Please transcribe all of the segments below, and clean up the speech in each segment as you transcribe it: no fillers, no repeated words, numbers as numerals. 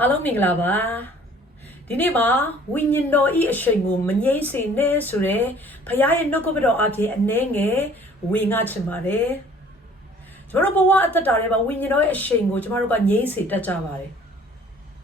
အားလုံးမင်္ဂလာပါဒီနေ့မှာဝိညာဉ်တော်ဤအရှိန်ကိုမငြိမ့်စေနဲ့ဆိုရယ်ဖခင်ရဲ့နှုတ်ကပတ်တော်အပြင်အနှဲငယ်ဝေငှချင်ပါတယ်ကျွန်တော်တို့ဘဝအသက်တာထဲမှာဝိညာဉ်တော်ရဲ့အရှိန်ကိုကျွန်တော်တို့ကငြိမ့်စေတတ်ကြပါတယ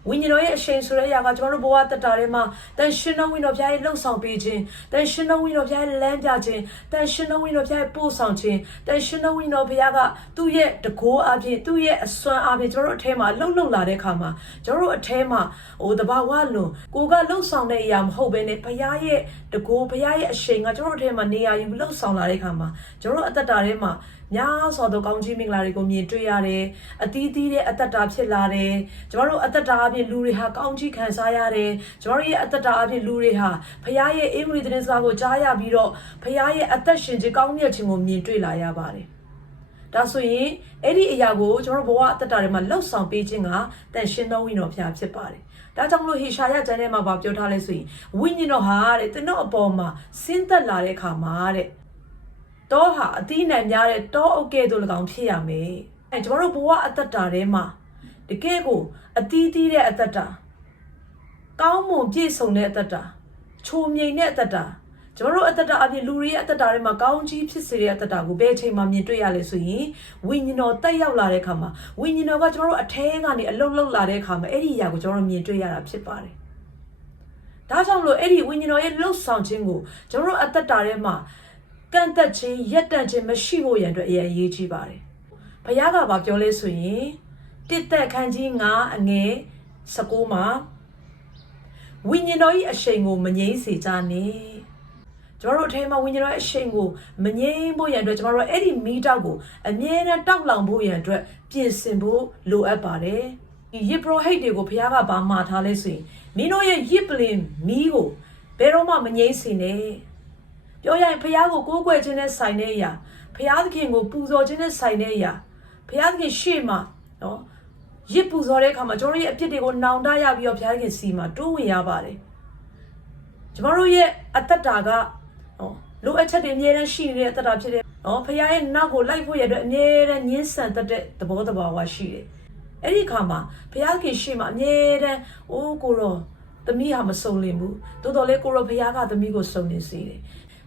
်ဝိညာဉ်တော်ရဲ့အရှိန်ဆိုတဲ့အရာကကျွန်တော်တို့ဘဝတက်တာထဲမှာတန်ရှင်တော်ဝိညာဉ်တော်ဖခင်ရဲ့လှုပ်ဆောင်ပေးခြင်းတန်ရှင်တော်ဝိညာဉ်တော်ဖခင်ရဲ့လမ်းပြခြင်းတန်ရှင်တော်ဝိညာဉ်တော်ဖခင်ရဲ့ပို့ဆောင်ခြင်းတန်ရှင်တော်ဝိညာဉ်တော်ဖခင်ကသူ့ရဲ့တကိုးအပြင်သူ့ရဲ့အစွမ်းအပြင်ကျွန်တော်တို့အထဲမှာလှုပ်လာတဲ့အခါမှာကျွန်တော်တို့အထဲမှာတဘာဝလွန်ကိုကလှုပ်ဆောင်တဲ့အရာမဟုတ်ဘဲနဲ့ဖခင်ရဲ့တကိုးဖခင်ရဲ့အရှိန်ကကျွန်တော်တို့အထဲမှာနေရာယူလှုပ်ဆောင်လာတဲ့အခါမှာကျွန်တော်တို့အသက်တာထဲမှာများစွာသောကောင်းကြီးမင်္ဂလာတွေကိုမြင်တွေ့ရတယ်။အသီးသီးတဲ့အသက်တာဖြစ်လာတယ်။ကျွန်တော်တို့အသက်တာအပြင်လူတွေဟာကောင်းကြီးခံစားရတယ်။ကျွန်တော်တို့ရဲ့အသက်တာအပြင်လူတွေဟာဖခင်ရဲ့အေးမွေတဲ့စကားကိုကြားရပြီးတော့ဖခင်ရဲ့အသက်ရှင်ခြင်းကောင်းမြတ်ခြင်းကိုမြင်တွေ့လာရပါတယ်။ဒါဆိုရင်အဲ့ဒီအရာကိုကျွန်တော်တို့ဘဝအသက်တာတွေမှာလှုပ်ဆောင်ပေးခြင်းကတန်ရှင်သောဝိညာဉ်တော်ဖခင်ဖြစ်ပါတယ်။ဒါကြောင့်မလို့ဟေရှာယကျမ်းထဲမှာပြောထားလဲဆိုရင်ဝိညာဉ်တော်ဟာတဲ့သင်တို့အပေါ်မှာဆင်းသက်လာတဲ့အခါမှာတဲ့တောဟာအသီးနှံများတဲ့တောအုပ်ကဲ့သို့၎င်းဖြစ်ရမယ်။ကျွန်တော်တို့ဘဝအသက်တာထဲမှာတကယ်ကိုအသီးသီးတဲ့အသက်တာကောင်းမွန်ပြည့်စုံတဲ့အသက်တာချိုမြိန်တဲ့အသက်တာကျွန်တော်တို့အသက်တာအပြင်လူတွေရဲ့အသက်တာထဲမှာကောင်းကြီးဖြစ်စေတဲ့အသက်တာကိုဘယ်အချိန်မှမြင်တွေ့ရလဲဆိုရင်ဝိညာဉ်တော်တက်ရောက်လာတဲ့အခါမှာဝိညာဉ်တော်ကကျွန်တော်တို့အထဲကနေအလုံးလုံးလာတဲ့အခါမှာအဲ့ဒီအရာကိုကျွန်တော်တို့မြင်တွေ့ရတာဖြစ်ပါတယ်။ဒါကြောင့်မလို့အဲ့ဒီဝိညာဉ်တော်ရဲ့လှုပ်ဆောင်ခြင်းကိုကျွန်တော်တို့အသက်တာထဲမှာကန့်သက်ခြင်းရက်တန့်ခြင်းမရှိဖို့ရန်အတွက်အရေးကြီးပါတယ်။ဘုရားကပြောလဲဆိုရင်တစ်သက်ခန်းကြီး9အငယ်19မှာဝိညာဉ်တော်၏အရှိန်ကိုမငြိမ့်စေကြနဲ့။ကျွန်တော်တို့အထဲမှာဝိညာဉ်တော်ရဲ့အရှိန်ကိုမငြိမ့်ဖို့ရန်အတွက်ကျွန်တော်တို့အဲ့ဒီမီးတောက်ကိုအမြဲတမ်းတောက်လောင်ဖို့ရန်အတွက်ပြင်ဆင်ဖို့လိုအပ်ပါတယ်။ဒီယစ်ပရောဟိတ်တွေကိုဘုရားကမှာထားလဲဆိုရင်မင်းတို့ရဲ့ယစ်ပလင်မီးကိုဘယ်တော့မှမငြိမ့်စေနဲ့ပြောရရင်ဖះကိုကိုးကွယ်ခြင်းနဲ့ဆိုင်တဲ့အရာဖះသခင်ကိုပူဇော်ခြင်းနဲ့ဆိုင်တဲ့အရာဖះသခင်ရှေ့မှာနော်ရစ်ပူဇော်တဲ့အခါမှာကျွန်တော်ရဲ့အပြစ်တွေကိုနောင်တရပြီးတော့ဖះသခင်စီမှာတိုးဝင်ရပါတယ်ကျွန်တော်ရဲ့အသက်တာကနော်လိုအပ်ချက်တွေအများနဲ့ရှိနေတဲ့အသက်တာဖြစ်တဲ့နော်ဖះရဲ့နောက်ကိုလိုက်ဖို့ရတဲ့အများနဲ့ညှင်းဆန်တတ်တဲ့သဘောတဘာဝရှိတယ်အဲ့ဒီအခါမှာဖះသခင်ရှေ့မှာအများနဲ့အိုးကိုရောသမီးဟာမစုံလင်ဘူးတိုးတော်လေးကိုရောဖះကသမီးကိုစုံလင်စေတယ်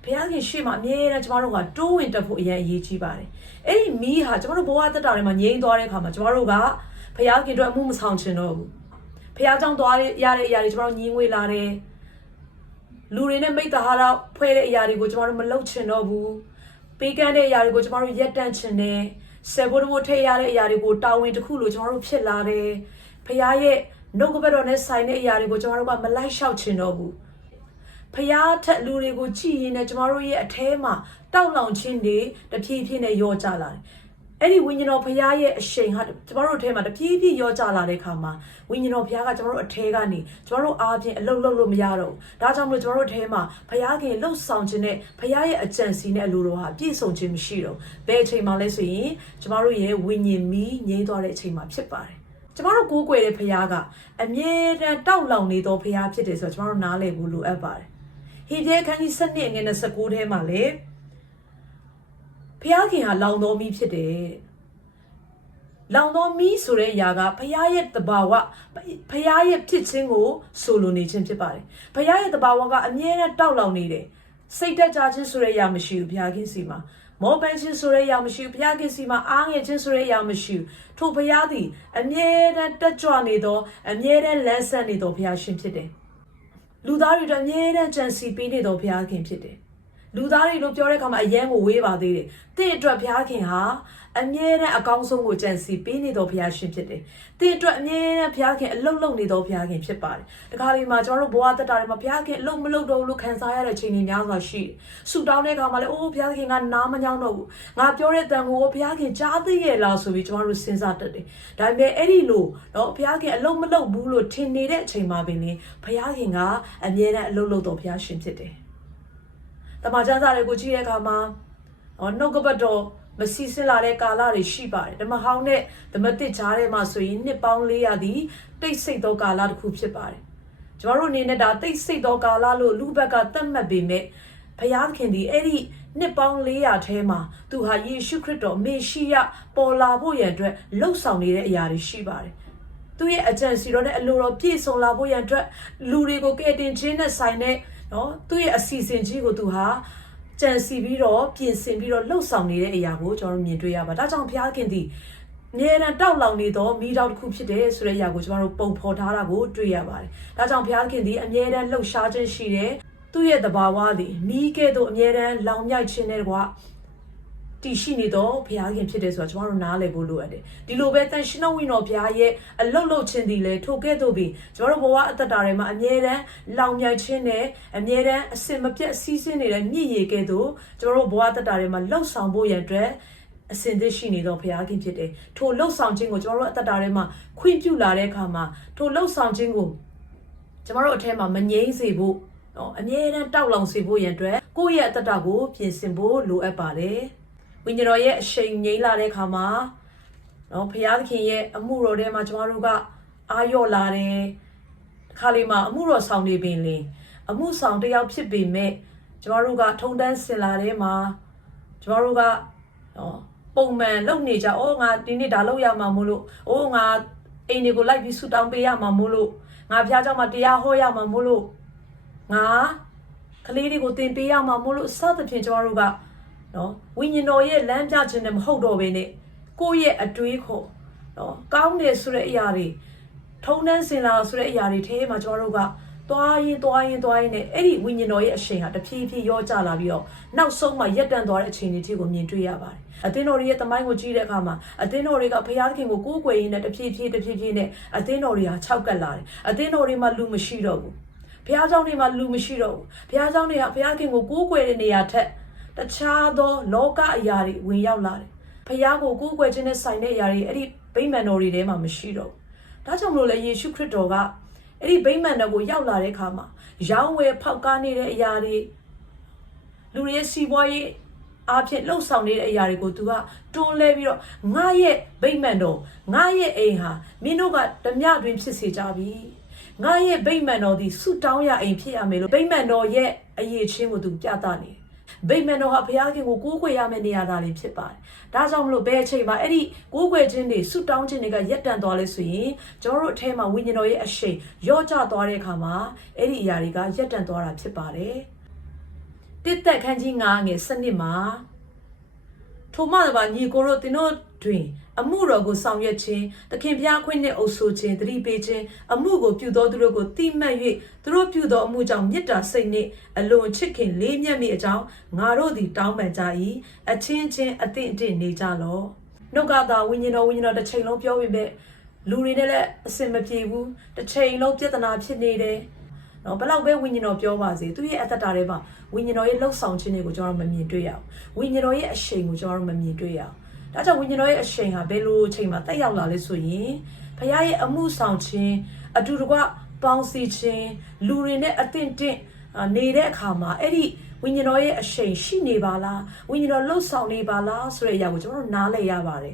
ဘုရားခင်ရှေ့မှာအမြဲတမ်းကျမတို့ကတိုးဝင်တက်ဖို့အရင်အရေးကြီးပါတယ်။အဲ့ဒီမီးဟာကျမတို့ဘဝတက်တာတွေမှာငြိမ်းသွားတဲ့အခါမှာကျမတို့ကဘုရားခင်တို့အမှုမဆောင်ချင်တော့ဘူး။ဘုရားကြောင့်သွားရတဲ့အရာတွေကျမတို့ညှင်းဝေးလာတယ်။လူတွေနဲ့မိတ္တဟာရဖွဲ့တဲ့အရာတွေကိုကျမတို့မလုပ်ချင်တော့ဘူး။ပေးကမ်းတဲ့အရာတွေကိုကျမတို့ရက်တန့်ချင်တယ်။ဆယ်ဘိုးတို့ထိတ်ရတဲ့အရာတွေကိုတာဝန်တစ်ခုလိုကျမတို့ဖြစ်လာတယ်။ဘုရားရဲ့နှုတ်ကပတ်တော်နဲ့ဆိုင်တဲ့အရာတွေကိုကျမတို့ကမလိုက်လျှောက်ချင်တော့ဘူး။ဖျားထက်လူတွေကိုကြည်ရင်လည်းကျမတို့ရဲ့အထဲမှာတောက်လောင်ခြင်းတွေတဖြည်းဖြည်းနဲ့ရောကြလာတယ်။အဲ့ဒီဝိညာဉ်တော်ဖျားရဲ့အရှိန်ဟာကျမတို့အထဲမှာတဖြည်းဖြည်းရောကြလာတဲ့အခါမှာဝိညာဉ်တော်ဖျားကကျမတို့အထဲကနေကျမတို့အားဖြင့်အလုံးလုံးလို့မရတော့ဘူး။ဒါကြောင့်မလို့ကျမတို့အထဲမှာဖျားခင်လှုပ်ဆောင်ခြင်းနဲ့ဖျားရဲ့အကြံစီနဲ့အလိုတော်ဟာပြည့်စုံခြင်းမရှိတော့ဘူး။ဘယ်အချိန်မှလဲဆိုရင်ကျမတို့ရဲ့ဝိညာဉ်မီးငြိမ်းသွားတဲ့အချိန်မှာဖြစ်ပါတယ်။ကျမတို့ကိုးကွယ်တဲ့ဖျားကအမြဲတမ်းတောက်လောင်နေသောဖျားဖြစ်တယ်ဆိုတော့ကျမတို့နားလည်ဖို့လိုအပ်ပါတယ်ဟေပြဲခန်းကြီး7အငယ်29ထဲမှာလေဖျားခင်ဟာလောင်တော်မီးဖြစ်တယ်လောင်တော်မီးဆိုတဲ့အရာကဖျားရဲ့တဘာဝဖျားရဲ့ဖြစ်ခြင်းကိုဆိုလိုနေခြင်းဖြစ်ပါတယ်ဖျားရဲ့တဘာဝကအမြဲတမ်းတောက်လောင်နေတယ်စိတ်တက်ကြခြင်းဆိုတဲ့အရာမရှိဘူးဖျားခင်စီမှာမောပန်းခြင်းဆိုတဲ့အရာမရှိဘူးဖျားခင်စီမှာအားငယ်ခြင်းဆိုတဲ့အရာမရှိဘူးထို့ဖျားသည်အမြဲတမ်းတက်ကြွနေသောအမြဲတမ်းလန်းဆန်းနေသောဖျားရှင်ဖြစ်တယ်လူသားတွေအမြဲတမ်းကြံစီပေးနေတော်ဘုရားခင်ဖြစ်တယ်။လူသားတွေလို့ပြောတဲ့အခါမှာအယံကိုဝေးပါသေးတယ်။တင့်အတွက်ဘုရားခင်ဟာအမြဲတမ်းအကောင်းဆုံးကိုကြံစီပေးနေတော်ဘုရားရှင်ဖြစ်တယ်။တင့်အတွက်အမြဲတမ်းဘုရားခင်အလုံးလုံးနေတော်ဘုရားခင်ဖြစ်ပါတယ်။ဒီခါလေးမှာကျွန်တော်တို့ဘဝတက်တာတွေမှာဘုရားခင်အလုံးမလုံးတော့လို့ခံစားရတဲ့ချိန်တွေများစွာရှိတယ်။ဆူတောင်းတဲ့အခါမှာလည်းအိုးဘုရားခင်ကနားမညောင်းတော့ဘူး။ငါပြောတဲ့တန်ကိုဘုရားခင်ကြားသိရဲ့လားဆိုပြီးကျွန်တော်တို့စဉ်းစားတတ်တယ်။ဒါပေမဲ့အဲ့ဒီလိုတော့ဘုရားခင်အလုံးမလုံးဘူးလို့ထင်နေတဲ့အချိန်မှာပင်လေဘုရားခင်ကအမြဲတမ်းအလုံးလုံးတော်ဘုရားရှင်ဖြစ်တယ်။တမန်ကျမ်းစာတွေကိုကြည့်တဲ့အခါမှာနှုတ်ကပတ်တော်မစီစစ်လာတဲ့ကာလတွေရှိပါတယ်ဓမ္မဟောင်းနဲ့ဓမ္မသစ်ကြားထဲမှာဆိုရင်နှစ်ပေါင်း400သည်တိတ်ဆိတ်သောကာလတစ်ခုဖြစ်ပါတယ်ကျွန်တော်တို့အနေနဲ့ဒါတိတ်ဆိတ်သောကာလလို့လူဘက်ကသတ်မှတ်ပေမဲ့ဘုရားခင်ဒီအဲ့ဒီနှစ်ပေါင်း400ထဲမှာသူဟာယေရှုခရစ်တော်မေရှိယပေါ်လာဖို့ရန်အတွက်လှုပ်ဆောင်နေတဲ့အရာတွေရှိပါတယ် သူ့ရဲ့အကြံစီတော်နဲ့အလိုတော်ပြည့်စုံလာဖို့ရန်အတွက်လူတွေကိုကယ်တင်ခြင်းနဲ့ဆိုင်တဲ့နော်သူ့ရဲ့အစီအစဉ်ကြီးကိုသူဟာကြံစီပြီးတော့ပြင်ဆင်ပြီးတော့လှုပ်ဆောင်နေတဲ့အရာကိုကျွန်တော်တို့မြင်တွေ့ရပါဒါကြောင့်ဘုရားခင်သည်အမြဲတမ်းတောက်လောင်နေသောမိတော်တစ်ခုဖြစ်တယ်ဆိုတဲ့အရာကိုကျွန်တော်တို့ပုံဖော်ထားတာကိုတွေ့ရပါတယ်ဒါကြောင့်ဘုရားခင်သည်အမြဲတမ်းလှုပ်ရှားခြင်းရှိတယ်သူ့ရဲ့သဘာဝသည်မိကဲ့သို့အမြဲတမ်းလောင်မြိုက်ခြင်းနဲ့ကွာတည်ရှိနေတော့ဘုရားခင်ဖြစ်တယ်ဆိုတော့ကျွန်တော်တို့နားလည်ဖို့လိုအပ်တယ်ဒီလိုပဲတန်ရှင်တော်ဝိညာဉ်တော်ဘုရားရဲ့အလုတ်လုတ်ခြင်းသည်လေထိုကဲ့သို့ပြီးကျွန်တော်တို့ဘဝအသက်တာထဲမှာအမြဲတမ်းလောင်မြိုက်ခြင်းနဲ့အမြဲတမ်းအစင်မပြတ်စီးဆင်းနေတဲ့မြင့်ရည်ကဲ့သို့ကျွန်တော်တို့ဘဝအသက်တာထဲမှာလှုပ်ဆောင်ဖို့ရန်အတွက်အစဉ်သစ်ရှိနေတော့ဘုရားခင်ဖြစ်တယ်ထိုလှုပ်ဆောင်ခြင်းကိုကျွန်တော်တို့အသက်တာထဲမှာခွင့်ပြုလာတဲ့အခါမှာထိုလှုပ်ဆောင်ခြင်းကိုကျွန်တော်တို့အထက်မှာမငြိမ်းစေဖို့နော်အမြဲတမ်းတောက်လောင်စေဖို့ရန်အတွက်ကိုယ့်ရဲ့အသက်တာကိုပြင်ဆင်ဖို့လိုအပ်ပါတယ်ဝိညာဉ်တော်ရဲ့အရှိန်ငြိမ်းလာတဲ့အခါမှာနော်ဘုရားသခင်ရဲ့အမှုတော်ထဲမှာကျွန်တော်တို့ကအာရော့လာတယ်ခါလေးမှာအမှုတော်ဆောင်နေပင်လေအမှုဆောင်တယောက်ဖြစ်ပေမဲ့ကျွန်တော်တို့ကထုံတန်းစင်လာတဲ့မှာကျွန်တော်တို့ကနော်ပုံမှန်လုပ်နေကြငါဒီနေ့ဒါလုပ်ရမှာမို့လို့ငါအိမ်တွေကိုလိုက်ပြီးဆူတောင်းပေးရမှာမို့လို့ငါဘုရားကျောင်းမှာတရားဟောရမှာမို့လို့ငါကလေးတွေကိုသင်ပေးရမှာမို့လို့စသဖြင့်ကျွန်တော်တို့ကနော်ဝိညာဉ်တော်ရဲ့လမ်းပြခြင်းနဲ့မဟုတ်တော့ဘဲနဲ့ကိုယ့်ရဲ့အတွေးခေါ်နော်ကောင်းတယ်ဆိုတဲ့အရာတွေထုံနှန်းစင်လာဆိုတဲ့အရာတွေထဲမှာကျွန်တော်တို့ကသွားရင်နဲ့အဲ့ဒီဝိညာဉ်တော်ရဲ့အရှိန်ဟာတဖြည်းဖြည်းရောကျလာပြီးတော့နောက်ဆုံးမှရက်တန့်သွားတဲ့အခြေအနေတွေကိုမြင်တွေ့ရပါတယ်အသင်းတော်တွေရဲ့တမိုင်းကိုကြည့်တဲ့အခါမှာအသင်းတော်တွေကဘုရားသခင်ကိုကိုးကွယ်ရင်းနဲ့တဖြည်းဖြည်းနဲ့အသင်းတော်တွေဟာခြောက်ကပ်လာတယ်အသင်းတော်တွေမှာလူမရှိတော့ဘူးဘုရားကျောင်းတွေမှာလူမရှိတော့ဘူးဘုရားကျောင်းတွေကဘုရားခင်ကိုကိုးကွယ်တဲ့နေရာထက်တခြားသောလောကအရာတွေဝင်ရောက်လာတယ်ဘုရားကိုကိုးကွယ်ခြင်းနဲ့ဆိုင်တဲ့အရာတွေအဲ့ဒီဗိမာန်တော်တွေထဲမှာမရှိတော့ဘူးဒါကြောင့်မလို့လေယေရှုခရစ်တော်ကအဲ့ဒီဗိမာန်တော်ကိုရောက်လာတဲ့အခါမှာရောင်းဝယ်ဖောက်ကားနေတဲ့အရာတွေလူတွေရဲ့စီးပွားရေးအားဖြင့်လှုပ်ဆောင်နေတဲ့အရာတွေကိုသူကတွန်းလဲပြီးတော့ငါရဲ့ဗိမာန်တော်ငါရဲ့အိမ်ဟာမင်းတို့ကဓမြတွင်ဖြစ်စေကြပြီငါရဲ့ဗိမာန်တော်ဒီဆုတောင်းရအိမ်ဖြစ်ရမယ်လို့ဗိမာန်တော်ရဲ့အရေးချင်းကိုသူပြသနေတယ်ဗိမာန်တော်ဟာဘုရားခင်ကိုကိုးကွယ်ရမယ့်နေရာသားလေးဖြစ်ပါတယ်။ဒါကြောင့်မလို့ဘယ်အချိန်မှာအဲ့ဒီကိုးကွယ်ခြင်းတွေဆုတောင်းခြင်းတွေကရက်တန့်သွားလဲဆိုရင်ကျွန်တော်တို့အထဲမှာဝိညာဉ်တော်ရဲ့အရှိန်ရော့ကျသွားတဲ့အခါမှာအဲ့ဒီအရာတွေကရက်တန့်သွားတာဖြစ်ပါတယ်။တစ်သက်ခန်းကြီး9ငယ်7မှာထိုမှတပါညီကိုတို့သင်တို့တွင်အမှုတော်ကိုဆောင်ရွက်ခြင်းသခင်ဘုရားခွင့်နှင့်အုပ်ဆိုခြင်းတတိပေးခြင်းအမှုကိုပြုသောသူတို့ကိုတိမှတ်၍သူတို့ပြုသောအမှုကြောင့်မေတ္တာစိတ်နှင့်အလွန်ချစ်ခင်လေးမြတ်မိအကြောင်းငါတို့သည်တောင်းပန်ကြ၏အချင်းချင်းအသင့်အတင့်နေကြလော့နှုတ်ကသာဝိညာဉ်တော်တစ်ချိန်လုံးပြောပြီးပဲလူတွေနဲ့လည်းအစင်မပြေဘူးတစ်ချိန်လုံးပြဿနာဖြစ်နေတယ်နော်ဘလောက်ပဲဝိညာဉ်တော်ပြောပါစေသူရဲ့အသက်တာထဲမှာဝိညာဉ်တော်ရဲ့လှုပ်ဆောင်ခြင်းတွေကိုကျွန်တော်မမြင်တွေ့ရအောင်ဝိညာဉ်တော်ရဲ့အရှိန်ကိုကျွန်တော်မမြင်တွေ့ရအောင်ဒါကြောင့်ဝိညာဉ်တော်ရဲ့အရှိန်ဟာဘယ်လိုအချိန်မှာတက်ရောက်လာလဲဆိုရင်ဘုရားရဲ့အမှုဆောင်ခြင်းအတူတကွပေါင်းစည်းခြင်းလူတွေနဲ့အသင့်တင့်နေတဲ့အခါမှာအဲ့ဒီဝိညာဉ်တော်ရဲ့အရှိန်ရှိနေပါလားဝိညာဉ်တော်လှုပ်ဆောင်နေပါလားဆိုတဲ့အရာကိုကျွန်တော်တို့နားလည်ရပါတယ်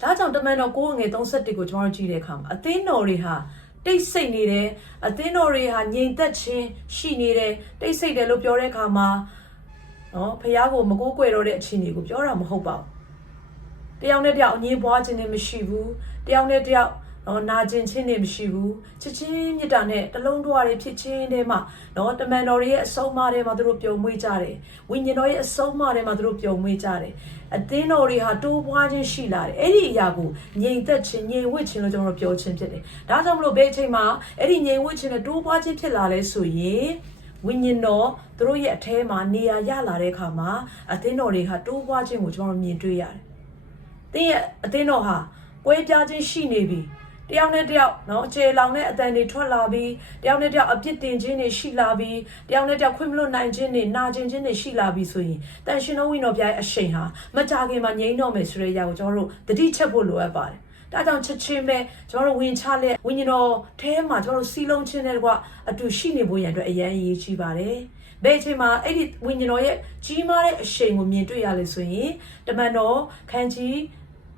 ဒါကြောင့်တမန်တော်9ငယ်31ကိုကျွန်တော်တို့ကြည့်တဲ့အခါမှာအသင်းတော်တွေဟာတိတ်ဆိတ်နေတယ်အသင်းတော်တွေဟာငြိမ်သက်ခြင်းရှိနေတယ်တိတ်ဆိတ်တယ်လို့ပြောတဲ့အခါမှာနော်ဘုရားကိုမကိုးကွယ်တော့တဲ့အခြေအနေကိုပြောတာမဟုတ်ပါဘူးတယောက်နဲ့တယောက်အငြင်းပွားခြင်းတွေမရှိဘူးတယောက်နဲ့တယောက်နာကျင်ခြင်းတွေမရှိဘူးချစ်ချင်းမေတ္တာနဲ့တလုံးတဝါတွေဖြစ်ခြင်းတွေမှာတမန်တော်ရဲ့အဆုံးအမတွေမှာသူတို့ပျော်မွေ့ကြတယ်ဝိညာဉ်တော်ရဲ့အဆုံးအမတွေမှာသူတို့ပျော်မွေ့ကြတယ်အသင်းတော်တွေဟာတိုးပွားခြင်းရှိလာတယ်အဲ့ဒီအရာကိုငြိမ်သက်ခြင်းငြိမ်ဝှက်ခြင်းလို့ကျွန်တော်တို့ပြောခြင်းဖြစ်တယ်ဒါကြောင့်မလို့ဘယ်အချိန်မှာအဲ့ဒီငြိမ်ဝှက်ခြင်းနဲ့တိုးပွားခြင်းဖြစ်လာလဲဆိုရင်ဝိညာဉ်တော်သူတို့ရဲ့အထဲမှာနေရာရလာတဲ့အခါမှာအသင်းတော်တွေဟာတိုးပွားခြင်းကိုကျွန်တော်တို့မြင်တွေ့ရတယ်တင်းရဲ့အသင်းတော်ဟာကွဲပြားခြင်းရှိနေပြီတယောက်နဲ့တယောက်ခြေလောင်တဲ့အတန်တွေထွက်လာပြီးတယောက်နဲ့တယောက်အပြစ်တင်ခြင်းတွေရှိလာပြီးတယောက်နဲ့တယောက်ခွင့်မလွတ်နိုင်ခြင်းတွေနာကျင်ခြင်းတွေရှိလာပြီးဆိုရင်တန်ရှင်တော်ဝိညာဉ်တော်ပြရဲ့အရှိန်ဟာမကြခင်မှာငြိမ်းတော့မယ်ဆိုတဲ့အရာကိုကျွန်တော်တို့တတိချက်ဖို့လိုအပ်ပါတယ်ဒါကြောင့်ချက်ချင်းပဲကျွန်တော်တို့ဝင်ချလက်ဝိညာဉ်တော်ထဲမှာကျွန်တော်တို့စီးလုံးခြင်းတွေကအတူရှိနေဖို့ရန်အတွက်အရန်အရေးကြီးပါတယ်ဘယ်အချိန်မှာအဲ့ဒီဝိညာဉ်တော်ရဲ့ကြီးမားတဲ့အရှိန်ကိုမြင်တွေ့ရလဲဆိုရင်တမန်တော်ခန်းကြီး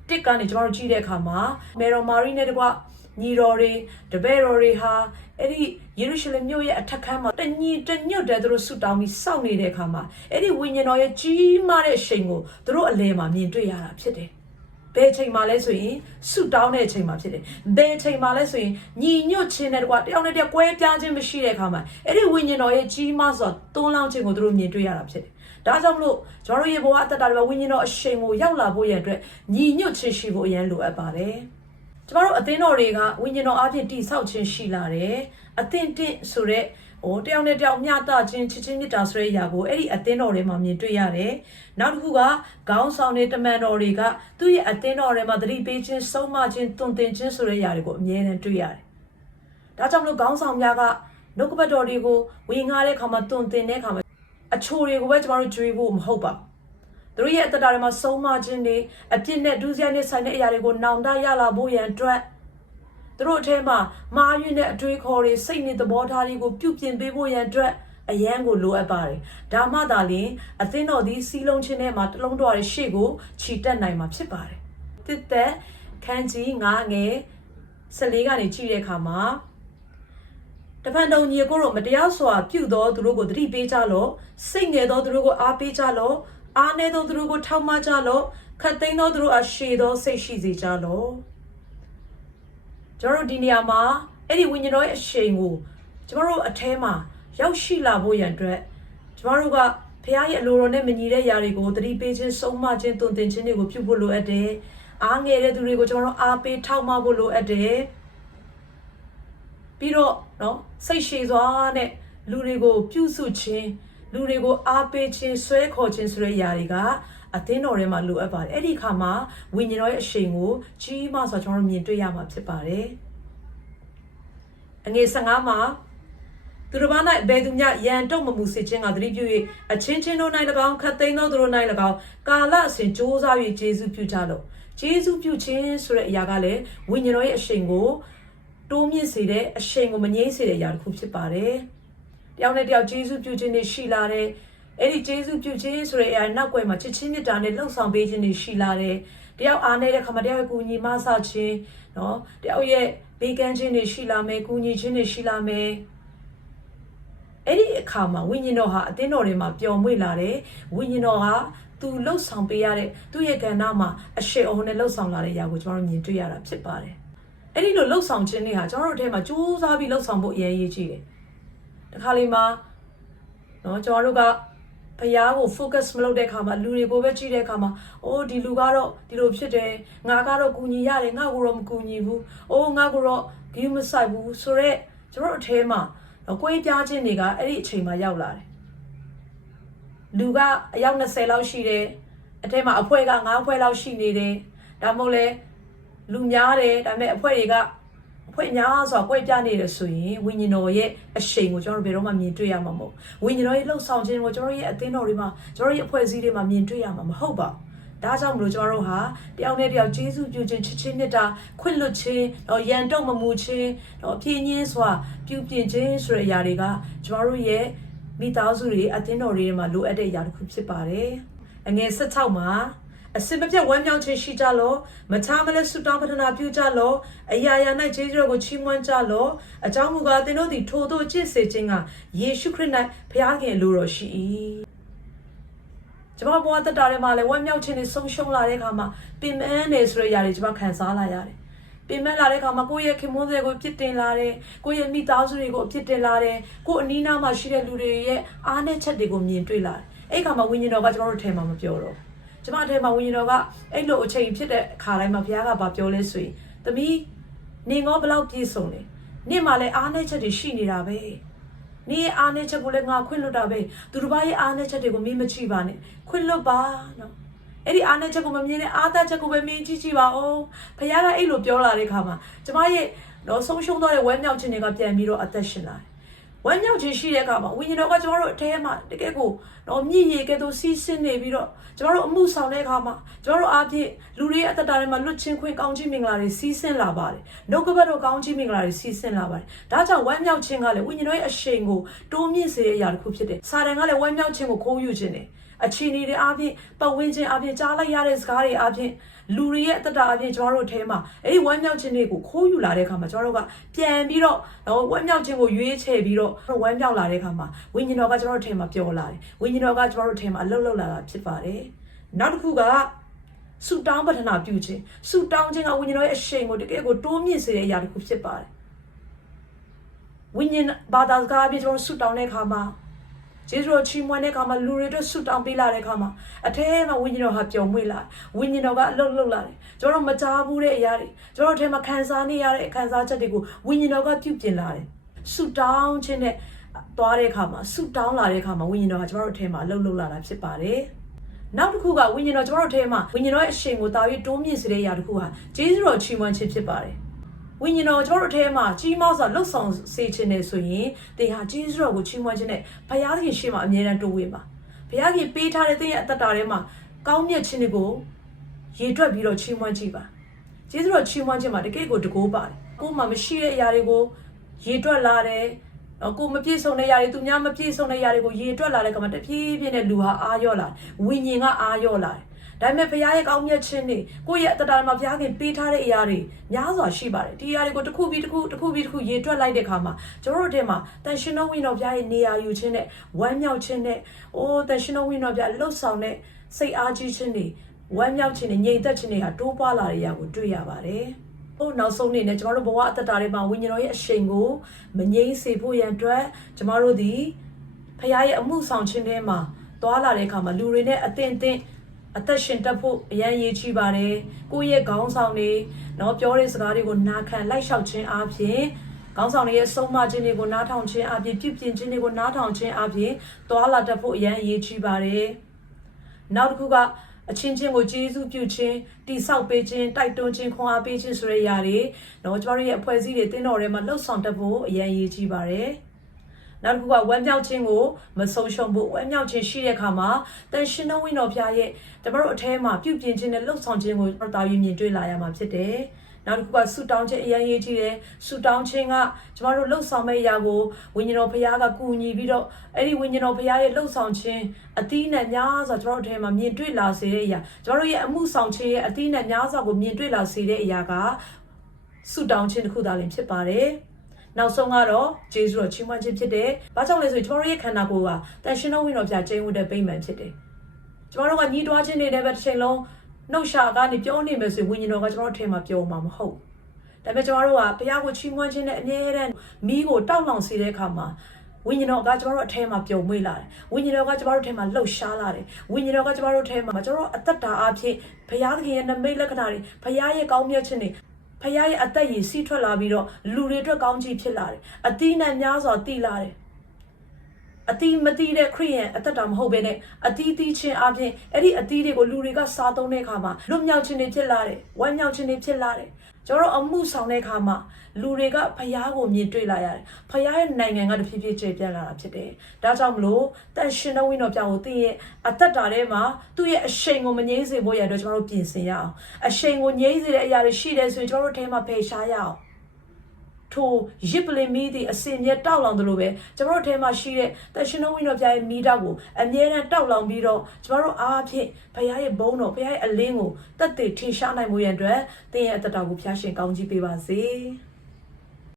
တစ်ကနေကျွန်တော်တို့ကြည့်တဲ့အခါမှာမေတော်မာရီနဲ့တကွညီတော်တွေတပည့်တော်တွေဟာအဲ့ဒီယေရုရှလင်မြို့ရဲ့အထက်ခန်းမှာတညီတညွတ်တဲ့သူတို့ဆုတောင်းပြီးစောင့်နေတဲ့အခါမှာအဲ့ဒီဝိညာဉ်တော်ရဲ့ကြီးမားတဲ့အရှိန်ကိုသူတို့အလယ်မှာမြင်တွေ့ရတာဖြစ်တယ်။ဘ ဘယ်ချိန်မှလဲဆိုရင်ဆုတောင်းတဲ့အချိန်မှာဖြစ်တယ်ဘယ်ချိန်မှလဲဆိုရင်ညီညွတ်ခြင်းနဲ့တကွာတယောက်နဲ့တယောက်ကွဲပြားခြင်းမရှိတဲ့အခါမှာအဲ့ဒီဝိညာဉ်တော်ရဲ့ကြီးမားစွာတွန်းလောင်းခြင်းကိုသူတို့မြင်တွေ့ရတာဖြစ်တယ်ဒါကြောင့်မလို့ကျွန်တော်တို့ရဲ့ဘဝအသက်တာတွေမှာဝိညာဉ်တော်အရှိန်ကိုရောက်လာဖို့ရတဲ့အတွက်ညီညွတ်ခြင်းရှိဖို့အရန်လိုအပ်ပါတယ်ကျမတို့အသင်းတော်တွေကဝိညာဉ်တော်အပြင်တိဆောက်ခြင်းရှိလာတယ်အသင်းတစ်ဆိုတဲ့တယောက်နဲ့တယောက်မျှတခြင်းချစ်ချင်းမြတ်တာဆိုတဲ့အရာကိုအဲ့ဒီအသင်းတော်တွေမှာမြင်တွေ့ရတယ်နောက်တစ်ခုကခေါင်းဆောင်တွေတမန်တော်တွေကသူ့ရဲ့အသင်းတော်တွေမှာသတိပေးခြင်းဆုံးမခြင်းတွင်တင်ခြင်းဆိုတဲ့အရာတွေကိုအမြဲတမ်းတွေ့ရတယ်ဒါကြောင့်မလို့ခေါင်းဆောင်များကနှုတ်ကပတ်တော်တွေကိုဝင်ငှားတဲ့အခါမှာတွင်တင်တဲ့အခါမှာအချိုတွေကိုပဲကျမတို့ကြွေးဖို့မဟုတ်ပါသူတို့ရဲ့အတ္တတွေမှာဆုံးမခြင်းတွေအပြစ်နဲ့ဒုစရိုက်နဲ့ဆိုင်တဲ့အရာတွေကိုနောင်တရလာဖို့ရန်အတွက်သူတို့အထက်မှာမာယွန်းတဲ့အတွေးခေါ်တွေစိတ်နဲ့သဘောထားတွေကိုပြုပြင်ပေးဖို့ရန်အတွက်အရန်ကိုလိုအပ်ပါတယ်ဒါမှသာလျှင်အသင်းတော်သည်စီးလုံးခြင်းထဲမှာတလုံးတော်ရဲ့ရှေ့ကိုခြိတက်နိုင်မှာဖြစ်ပါတယ်တစ်သက်ခန်းကြီး9ငယ်14ကနေကြည့်တဲ့အခါမှာတပန်တုံညီကိုတို့မတရားစွာပြုသောသူတို့ကိုသတိပေးကြလော့စိတ်ငယ်သောသူတို့ကိုအားပေးကြလော့အားနည်းသောသူတို့ကိုထောက်မကြလော့ခတ်သိမ်းသောသူတို့အားရှည်သောစိတ်ရှိစေကြလော့ကျွန်တော်တို့ဒီနေရာမှာအဲ့ဒီဝိညာဉ်တော်ရဲ့အရှိန်ကိုကျွန်တော်တို့အထဲမှာရောက်ရှိလာဖို့ရန်အတွက်ကျွန်တော်တို့ကဖခင်ရဲ့အလိုတော်နဲ့မညီတဲ့ຢာတွေကိုသတိပေးခြင်းဆုံးမခြင်းတွင်တင်ခြင်းတွေကိုပြုဖို့လိုအပ်တယ်အားငယ်တဲ့သူတွေကိုကျွန်တော်တို့အားပေးထောက်မဖို့လိုအပ်တယ်ပြီးတော့နော်စိတ်ရှည်စွာနဲ့လူတွေကိုပြုစုခြင်းလူတွေကိုအားပေးခြင်းဆွဲခေါ်ခြင်းဆိုတဲ့ຢာတွေကအသင်းတော်ထဲမှာလိုအပ်ပါတယ်အဲ့ဒီအခါမှာဝိညာဉ်တော်ရဲ့အရှိန်ကိုကြီးမားစွာကျွန်တော်တို့မြင်တွေ့ရမှာဖြစ်ပါတယ်အငယ်15မှာသူတို့ဘာ၌ဘယ်သူမျှရန်တုံမမူစေခြင်းကသတိပြု၍အချင်းချင်းတို့၌၎င်းခတ်သိမ်းသောသူတို့၌၎င်းကာလအစဉ်ကြိုးစား၍ယေရှုပြုကြလော့ယေရှုပြုခြင်းဆိုတဲ့အရာကလည်းဝိညာဉ်တော်ရဲ့အရှိန်ကိုတိုးမြင့်စေတဲ့အရှိန်ကိုမငြိမ်းစေတဲ့အရာတစ်ခုဖြစ်ပါတယ်တယောက်နဲ့တယောက်ယေရှုပြုခြင်းတွေရှိလာတယ်အဲ့ဒီယေရှုပြုခြင်းဆိုတဲ့အရာနောက်ွယ်မှာချစ်ချင်းမြတ်တာနဲ့လှုပ်ဆောင်ပေးခြင်းတွေရှိလာတယ်တယောက်အားနေတဲ့ခါမှာတယောက်ရဲ့ကူညီမဆခြင်းနော်တယောက်ရဲ့ဘေးကန်းခြင်းတွေရှိလာမယ်ကူညီခြင်းတွေရှိလာမယ်အဲ့ဒီအခါမှာဝိညာဉ်တော်ဟာအသင်းတော်တွေမှာပျော်မွေ့လာတယ်ဝိညာဉ်တော်ဟာသူလှုပ်ဆောင်ပေးရတဲ့သူ့ရဲ့ကဏ္ဍမှာအရှိန်အဟုန်နဲ့လှုပ်ဆောင်လာတဲ့အရာကိုကျွန်တော်တို့မြင်တွေ့ရတာဖြစ်ပါတယ်အဲ့ဒီလိုလှုပ်ဆောင်ခြင်းတွေဟာကျွန်တော်တို့အထဲမှာကြိုးစားပြီးလှုပ်ဆောင်ဖို့အရေးကြီးတယ်တခါလေမှာနော်ကျွန်တော်တို့ကဖျားကို focus မလုပ်တဲ့အခါမှာလူတွေကိုပဲကြည့်တဲ့အခါမှာအိုးဒီလူကတော့ဒီလိုဖြစ်တယ်ငါကတော့ကူညီရတယ်ငါကိုတော့မကူညီဘူးအိုးငါကိုတော့ဂရုမစိုက်ဘူးဆိုတော့ကျွန်တော်တို့အထဲမှာကိုယ်ပြားခြင်းတွေကအဲ့ဒီအချိန်မှာရောက်လာတယ်လူကအယောက်20လောက်ရှိတယ်အထက်မှာအဖွဲ့က9အဖွဲ့လောက်ရှိနေတယ်ဒါမှမဟုတ်လဲလူများတယ်ဒါပေမဲ့အဖွဲ့တွေကအဖွဲ့များဆိုတော့ကိုယ်ပြားနေတယ်ဆိုရင်ဝိညာဉ်တော်ရဲ့အရှိန်ကိုကျွန်တော်တို့ဘယ်တော့မှမြင်တွေ့ရမှာမဟုတ်ဝိညာဉ်တော်ရဲ့လှုပ်ဆောင်ခြင်းကိုကျွန်တော်ရဲ့အသင်းတော်တွေမှာကျွန်တော်ရဲ့အဖွဲ့အစည်းတွေမှာမြင်တွေ့ရမှာမဟုတ်ပါဘူးဒါကြောင့်မလို့ကျွန်တော်တို့ဟာတယောက်နဲ့တယောက်ကျေးဇူးပြုခြင်းချစ်ချင်းမြတ်တာခွင့်လွှတ်ခြင်းရန်တုံမမူခြင်းအပြည့်ညင်းစွာပြုပြင်ခြင်းဆိုတဲ့အရာတွေကကျွန်တော်တို့ရဲ့မိသားစုတွေအသင်းတော်တွေမှာလိုအပ်တဲ့အရာတစ်ခုဖြစ်ပါတယ်အငယ်16မှာအစင်မပြတ်ဝမ်းမြောက်ခြင်းရှိကြလော့မချမလဲဆုတောင်းပတနာပြုကြလော့အရာရာ၌ကျေးဇူးတော်ကိုချီးမွမ်းကြလော့အကြောင်းမူကားသင်တို့သည်ထိုသို့ကျင့်စေခြင်းကယေရှုခရစ်၌ဘုရားခင်လိုတော်ရှိ၏ကျွန်မဘဝတတထဲမှာလည်းဝမ်းမြောက်ခြင်းနဲ့ဆုံးရှုံးလာတဲ့အခါမှာပင်ပန်းနေဆိုတဲ့အရာတွေကျွန်မခံစားလာရတယ်ပင်ပန်းလာတဲ့အခါမှာကိုယ့်ရဲ့ခင်မွန်းတွေကိုပြစ်တင်လာတယ်ကိုယ့်ရဲ့မိသားစုတွေကိုအပြစ်တင်လာတယ်ကိုယ့်အနီးနားမှာရှိတဲ့လူတွေရဲ့အားနည်းချက်တွေကိုမြင်တွေ့လာတယ်အဲ့ခါမှာဝိညာဉ်တော်ကကျွန်တော်တို့ထဲမှာမပြောတော့ကျမအထဲမှာဝိညာဉ်တော်ကအဲ့လိုအချိန်ဖြစ်တဲ့အခါတိုင်းမှာဘုရားကပြောလဲဆိုရင်သမီးနေငေါဘလောက်ပြည့်စုံလဲနေ့မှလည်းအားနည်းချက်တွေရှိနေတာပဲနေ့ရဲ့အားနည်းချက်ကိုလည်းငါခွင့်လွတ်တာပဲသူတစ်ပါးရဲ့အားနည်းချက်တွေကိုမင်းမကြည့်ပါနဲ့ခွင့်လွတ်ပါနော်အဲ့ဒီအားနည်းချက်ကိုမမြင်နဲ့အားသာချက်ကိုပဲမင်းကြည့်ပါဦးဘုရားကအဲ့လိုပြောလာတဲ့အခါမှာကျမရဲ့တော့ဆုံးရှုံးသွားတဲ့ဝမ်းမြောက်ခြင်းတွေကပြန်ပြီးတော့အသက်ရှင်လာတယ်ဝမ်းမြောက်ခြင်းရှိတဲ့အခါမှာဝိညာဉ်တော်ကကျမတို့အထဲမှာတကယ်ကိုတော့မြည်ရည်ကဲ့သို့စီးဆင်းနေပြီးတော့ကျမတို့အမှုဆောင်တဲ့အခါမှာကျမတို့အားဖြင့်လူတွေရဲ့အသက်တာတွေမှာလွတ်ချင်းခွင့်ကောင်းခြင်းမင်္ဂလာတွေစီးဆင်းလာပါတယ်နှုတ်ကပတ်တော်ကောင်းခြင်းမင်္ဂလာတွေစီးဆင်းလာပါတယ်ဒါကြောင့်ဝမ်းမြောက်ခြင်းကလည်းဝိညာဉ်တော်ရဲ့အရှိန်ကိုတိုးမြင့်စေတဲ့အရာတစ်ခုဖြစ်တယ်စာတန်ကလည်းဝမ်းမြောက်ခြင်းကိုခိုးယူခြင်းတယ်အခြေအနေတွေအားဖြင့်ပတ်ဝန်းကျင်အားဖြင့်ကြားလိုက်ရတဲ့စကားတွေအားဖြင့်လူတွေရဲ့အသက်တာအပြင်ကျွန်တော်တို့အထဲမှာအဲ့ဒီဝမ်းမြောက်ခြင်းတွေကိုခိုးယူလာတဲ့အခါမှာကျွန်တော်တို့ကပြန်ပြီးတော့ဝမ်းမြောက်ခြင်းကိုရွေးချယ်ပြီးတော့ဝမ်းမြောက်လာတဲ့အခါမှာဝိညာဉ်တော်ကကျွန်တော်တို့အထဲမှာပျော်လာတယ်ဝိညာဉ်တော်ကကျွန်တော်တို့အထဲမှာအလုတ်လုတ်လာတာဖြစ်ပါတယ်နောက်တစ်ခုက ဆုတောင်းပတနာပြုခြင်းဆုတောင်းခြင်းကဝိညာဉ်တော်ရဲ့အရှိန်ကိုတကယ်ကိုတိုးမြင့်စေတဲ့အရာတစ်ခုဖြစ်ပါတယ်ဝိညာဉ်ဘာသာစကားအပြင်ကျွန်တော်ဆုတောင်းတဲ့အခါမှာကျေးဇူးတော်ချီးမွမ်းတဲ့အခါမှာလူတွေအတွက်ဆုတောင်းပေးလာတဲ့အခါမှာအထဲမှာဝိညာဉ်တော်ဟာပျော်မွေ့လာဝိညာဉ်တော်ကအလုံးလုံးလာတယ်ကျွန်တော်မကြားဘူးတဲ့အရာတွေကျွန်တော်အထဲမှာခံစားနေရတဲ့ခံစားချက်တွေကိုဝိညာဉ်တော်ကပြုပြင်လာတယ်ဆုတောင်းခြင်းနဲ့သွားတဲ့အခါမှာဆုတောင်းလာတဲ့အခါမှာဝိညာဉ်တော်ကကျွန်တော်အထဲမှာအလုံးလုံးလာတာဖြစ်ပါတယ်နောက်တစ်ခုကဝိညာဉ်တော်ကျွန်တော်တို့ထဲမှာဝိညာဉ်တော်ရဲ့အရှိန်ကိုတာပြီးတိုးမြင့်စေတဲ့အရာတစ်ခုဟာကျေးဇူးတော်ချီးမွမ်းခြင်းဖြစ်ပါတယ်ဝိညာဉ်တော်ကျွန်တော်တို့ထဲမှာကြီးမားစွာလှုပ်ဆောင်စေခြင်းနဲ့ဆိုရင်သင်ဟာကျေးဇူးတော်ကိုချီးမွမ်းခြင်းနဲ့ဘုရားသခင်ရှေ့မှာအမြဲတမ်းတိုးဝေပါဘုရားခင်ပေးထားတဲ့သင်ရဲ့အသက်တာထဲမှာကောင်းမြတ်ခြင်းတွေကိုရေတွက်ပြီးတော့ချီးမွမ်းကြည့်ပါကျေးဇူးတော်ချီးမွမ်းခြင်းမှာတကယ်ကိုတကိုးပါတယ်ကိုယ်မှာမရှိတဲ့အရာတွေကိုရေတွက်လာတယ်ကိုမပြည့်စုံတဲ့ຢာတွေသူများမပြည့်စုံတဲ့ຢာတွေကိုရေတွက်လာတဲ့အခါမှာတဖြည်းဖြည်းနဲ့လူဟာအာရော့လာဝိညာဉ်ကအာရော့လာဒါပေမဲ့ဘုရားရဲ့ကောင်းမြတ်ခြင်းတွေကိုယ့်ရဲ့အတ္တတာမှာဘုရားခင်ပေးထားတဲ့အရာတွေများစွာရှိပါတယ်ဒီအရာတွေကိုတစ်ခုပြီးတစ်ခုရေတွက်လိုက်တဲ့အခါမှာကျွန်တော်တို့ထဲမှာတန်ရှင်တော်ဝိညာဉ်တော်ဘုရားရဲ့နေရာယူခြင်းနဲ့ဝမ်းမြောက်ခြင်းနဲ့တန်ရှင်တော်ဝိညာဉ်တော်ဘုရားလှုပ်ဆောင်တဲ့စိတ်အားကြီးခြင်းတွေဝမ်းမြောက်ခြင်းနဲ့ငြိမ်သက်ခြင်းတွေဟာတိုးပွားလာတဲ့အရာကိုတွေ့ရပါတယ်နောက်ဆုံးအနေနဲ့ကျွန်တော်တို့ဘဝအတ္တတာတွေမှာဝိညာဉ်တော်ရဲ့အရှိန်ကိုမငြိမ်းစေဖို့ရန်အတွက်ကျွန်တော်တို့ဒီဖခင်ရဲ့အမှုဆောင်ခြင်းထဲမှာသွားလာတဲ့အခါမှာလူတွေနဲ့အသက်ရှင်တတ်ဖို့အရန်ရည်ကြီးပါတယ်ကိုယ့်ရဲ့ခေါင်းဆောင်တွေပြောတဲ့စကားတွေကိုနာခံလိုက်လျှောက်ခြင်းအပြင်ခေါင်းဆောင်တွေရဲ့ဆုံးမခြင်းတွေကိုနားထောင်ခြင်းအပြင်ပြုပြင်ခြင်းတွေကိုနားထောင်ခြင်းအပြင်သွားလာတတ်ဖို့အရန်ရည်ကြီးပါတယ်နောက်တစ်ခုကအချင်းချင်းကိုကျေးဇူးပြုခြင်းတိဆောက်ပေးခြင်းတိုက်တွန်းခြင်းခွန်အားပေးခြင်းဆိုတဲ့အရာတွေကျွန်တော်တို့ရဲ့အဖွဲ့အစည်းတွေတင်းတော်ထဲမှာလှုပ်ဆောင်တတ်ဖို့အရန်ရည်ကြီးပါတယ်နောက်တစ်ခုကဝမ်းမြောက်ခြင်းကိုမဆုံးရှုံးဖို့ဝမ်းမြောက်ခြင်းရှိတဲ့အခါမှာတန်ရှင်တော်ဝိညာဉ်တော်ဘုရားရဲ့ကျွန်တော်တို့အထဲမှာပြုပြင်ခြင်းနဲ့လှုပ်ဆောင်ခြင်းကိုတာယူမြင်တွေ့လာရမှာဖြစ်တယ်နောက်တစ်ခုကဆုတောင်းခြင်းအရန်ရည်ကြီးတယ်ဆုတောင်းခြင်းကကျွန်တော်တို့လှုပ်ဆောင်မဲ့အရာကိုဝိညာဉ်တော်ဘုရားကကူညီပြီးတော့အဲ့ဒီဝိညာဉ်တော်ဘုရားရဲ့လှုပ်ဆောင်ခြင်းအသီးနဲ့များစွာကျွန်တော်တို့အထဲမှာမြင်တွေ့လာစေတဲ့အရာကျွန်တော်တို့ရဲ့အမှုဆောင်ခြင်းရဲ့အသီးနဲ့များစွာကိုမြင်တွေ့လာစေတဲ့အရာကဆုတောင်းခြင်းတစ်ခုသာလျှင်ဖြစ်ပါတယ်နောက်ဆုံးကတော့ဂျေဇုတော်ချီးမွမ်းခြင်းဖြစ်တယ်။ဘာကြောင့်လဲဆိုရင်ကျွန်တော်တို့ရဲ့ခန္ဓာကိုယ်ကတန်ရှင်တော်ဝိညာဉ်တော်ဘုရားကျင်းဝတ်တဲ့ဗိမာန်ဖြစ်တယ်။ကျွန်တော်တို့ကညီးတွားခြင်းတွေနဲ့ပဲတစ်ချိန်လုံးနှုတ်ရှာကနေပြောနေမယ်ဆိုရင်ဝိညာဉ်တော်ကကျွန်တော်တို့ထဲမှာပြောမှာမဟုတ်။ဒါပေမဲ့ကျွန်တော်တို့ကဘုရားကိုချီးမွမ်းခြင်းနဲ့အမြဲတမ်းမီးကိုတောက်လောင်စေတဲ့အခါမှာဝိညာဉ်တော်ကကျွန်တော်တို့အထဲမှာပျော်မွေ့လာတယ်။ဝိညာဉ်တော်ကကျွန်တော်တို့ထဲမှာလှုပ်ရှားလာတယ်။ဝိညာဉ်တော်ကကျွန်တော်တို့ထဲမှာကျွန်တော်တို့အသက်တာအဖြစ်ဘုရားသခင်ရဲ့နမိတ်လက္ခဏာတွေဘုရားရဲ့ကောင်းမြတ်ခြင်းတွေဖခင်ရဲ့အသက်ရည်စီးထွက်လာပြီးတော့လူတွေအတွက်ကောင်းချီးဖြစ်လာတယ်အသီးနဲ့များစွာတည်လာတယ်အသီးမတည်တဲ့ခရိယန်အသက်တာမဟုတ်ဘဲနဲ့အသီးသီးချင်းအပြင်အဲ့ဒီအသီးတွေကိုလူတွေကစားသုံးတဲ့အခါမှာလွတ်မြောက်ခြင်းတွေဖြစ်လာတယ်ဝမ်းမြောက်ခြင်းတွေဖြစ်လာတယ်ကျွန်တော်တို့အမှုဆောင်တဲ့အခါမှာလူတွေကဖခင်ကိုမြင်တွေ့လာရတယ်ဖခင်ရဲ့နိုင်ငံကတဖြည်းဖြည်းကျေပြန့်လာတာဖြစ်တယ်ဒါကြောင့်မလို့တန်ရှင်တော်ဝိညာဉ်တော်ပြောင်းကိုသင်ရဲ့အသက်တာထဲမှာသူ့ရဲ့အရှိန်ကိုမငြိမ်းစေဖို့ရတဲ့ကျွန်တော်တို့ပြင်ဆင်ရအောင်အရှိန်ကိုငြိမ်းစေတဲ့အရာတွေရှိတယ်ဆိုရင်ကျွန်တော်တို့ထဲမှာဖယ်ရှားရအောင်ထိုရစ်ပလင်မီဒီအစင်မြတ်တောက်လောင်တယ်လို့ပဲကျွန်တော်တို့ထဲမှာရှိတဲ့တန်ရှင်တော်ဝိညာဉ်တော်ပြရဲ့မီးတောက်ကိုအမြဲတမ်းတောက်လောင်ပြီးတော့ကျွန်တော်တို့အားဖြင့်ဘုရားရဲ့ဘုန်းတော်ဘုရားရဲ့အလင်းကိုတက်တည်ထင်ရှားနိုင်မှုရန်အတွက်သင်ရဲ့အသက်တာကိုဖျားရှင်ကောင်းကြီးပေးပါစေ။